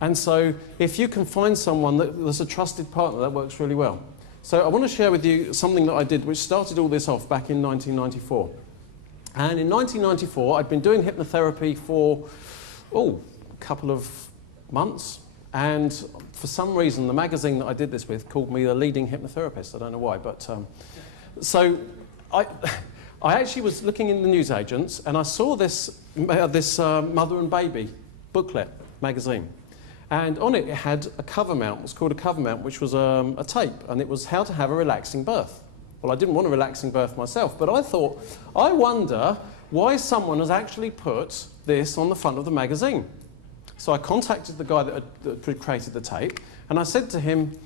And so if you can find someone that's a trusted partner, that works really well. So I want to share with you something that I did which started all this off back in 1994. And in 1994, I'd been doing hypnotherapy for, a couple of months. And for some reason, the magazine that I did this with called me the leading hypnotherapist. I don't know why, but so I actually was looking in the newsagents and I saw this mother and baby booklet magazine. And on it, it had a cover mount. It was called a cover mount, which was a tape, and it was how to have a relaxing birth. Well, I didn't want a relaxing birth myself, but I thought, I wonder why someone has actually put this on the front of the magazine. So I contacted the guy that created the tape, and I said to him,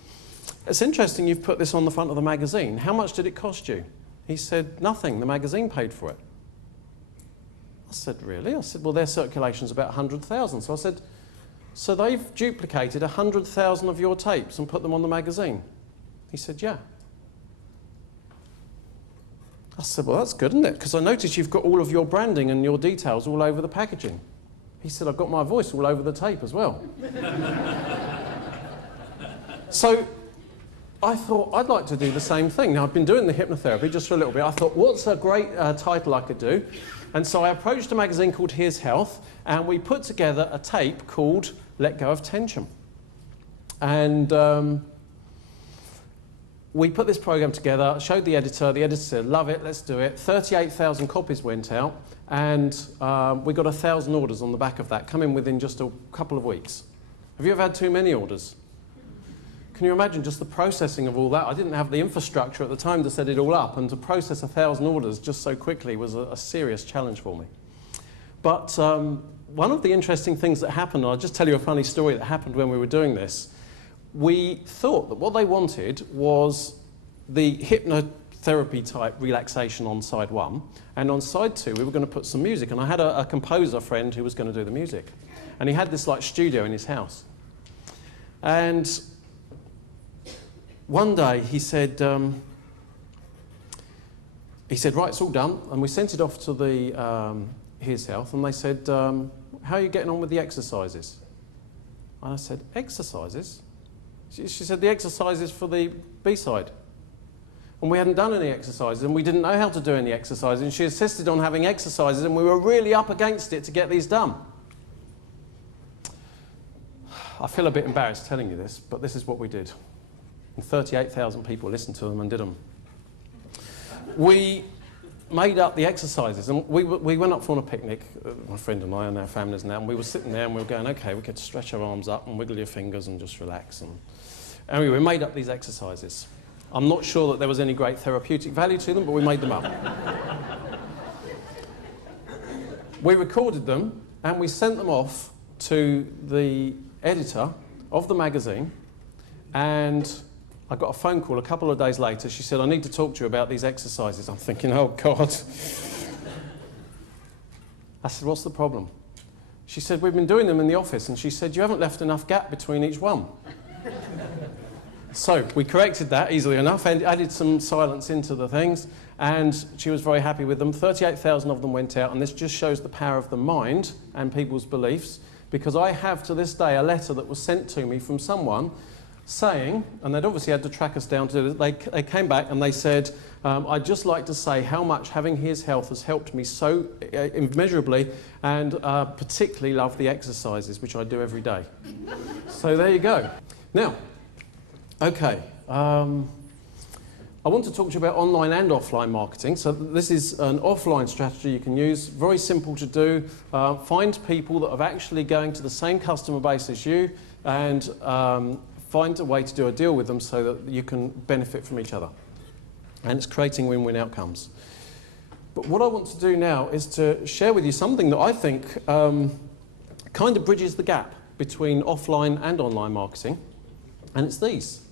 it's interesting you've put this on the front of the magazine. How much did it cost you? He said, nothing. The magazine paid for it. I said, really? I said, well, their circulation's about 100,000. So I said, so they've duplicated 100,000 of your tapes and put them on the magazine? He said, yeah. I said, well, that's good, isn't it? Because I noticed you've got all of your branding and your details all over the packaging. He said, I've got my voice all over the tape as well. So I thought I'd like to do the same thing. Now, I've been doing the hypnotherapy just for a little bit. I thought, what's a great title I could do? And so I approached a magazine called Here's Health, and we put together a tape called Let Go of Tension. And we put this program together, showed the editor said, love it, let's do it. 38,000 copies went out, and we got 1,000 orders on the back of that, come in within just a couple of weeks. Have you ever had too many orders? Can you imagine just the processing of all that? I didn't have the infrastructure at the time to set it all up, and to process 1,000 orders just so quickly was a serious challenge for me. But one of the interesting things that happened, and I'll just tell you a funny story that happened when we were doing this. We thought that what they wanted was the hypnotherapy type relaxation on side one, and on side two we were going to put some music, and I had a composer friend who was going to do the music, and he had this like studio in his house. And one day he said, right, it's all done, and we sent it off to the Here's Health, and they said, how are you getting on with the exercises? And I said, exercises? She said, the exercises for the B-side. And we hadn't done any exercises, and we didn't know how to do any exercises, and she insisted on having exercises, and we were really up against it to get these done. I feel a bit embarrassed telling you this, but this is what we did. And 38,000 people listened to them and did them. We made up the exercises, and we went up for a picnic, my friend and I and our families now, and we were sitting there and we were going, okay, we could stretch our arms up and wiggle your fingers and just relax. And anyway, we made up these exercises. I'm not sure that there was any great therapeutic value to them, but we made them up. We recorded them and we sent them off to the editor of the magazine, and I got a phone call a couple of days later. She said, I need to talk to you about these exercises. I'm thinking, oh, God. I said, what's the problem? She said, we've been doing them in the office. And she said, you haven't left enough gap between each one. So we corrected that easily enough and added some silence into the things. And she was very happy with them. 38,000 of them went out. And this just shows the power of the mind and people's beliefs. Because I have, to this day, a letter that was sent to me from someone saying, and they'd obviously had to track us down to do it, they came back and they said, I'd just like to say how much having Here's Health has helped me so immeasurably, and particularly love the exercises, which I do every day. So there you go. Now, okay, I want to talk to you about online and offline marketing. So this is an offline strategy you can use, very simple to do. Find people that are actually going to the same customer base as you, and find a way to do a deal with them so that you can benefit from each other. And it's creating win-win outcomes. But what I want to do now is to share with you something that I think kind of bridges the gap between offline and online marketing. And it's these.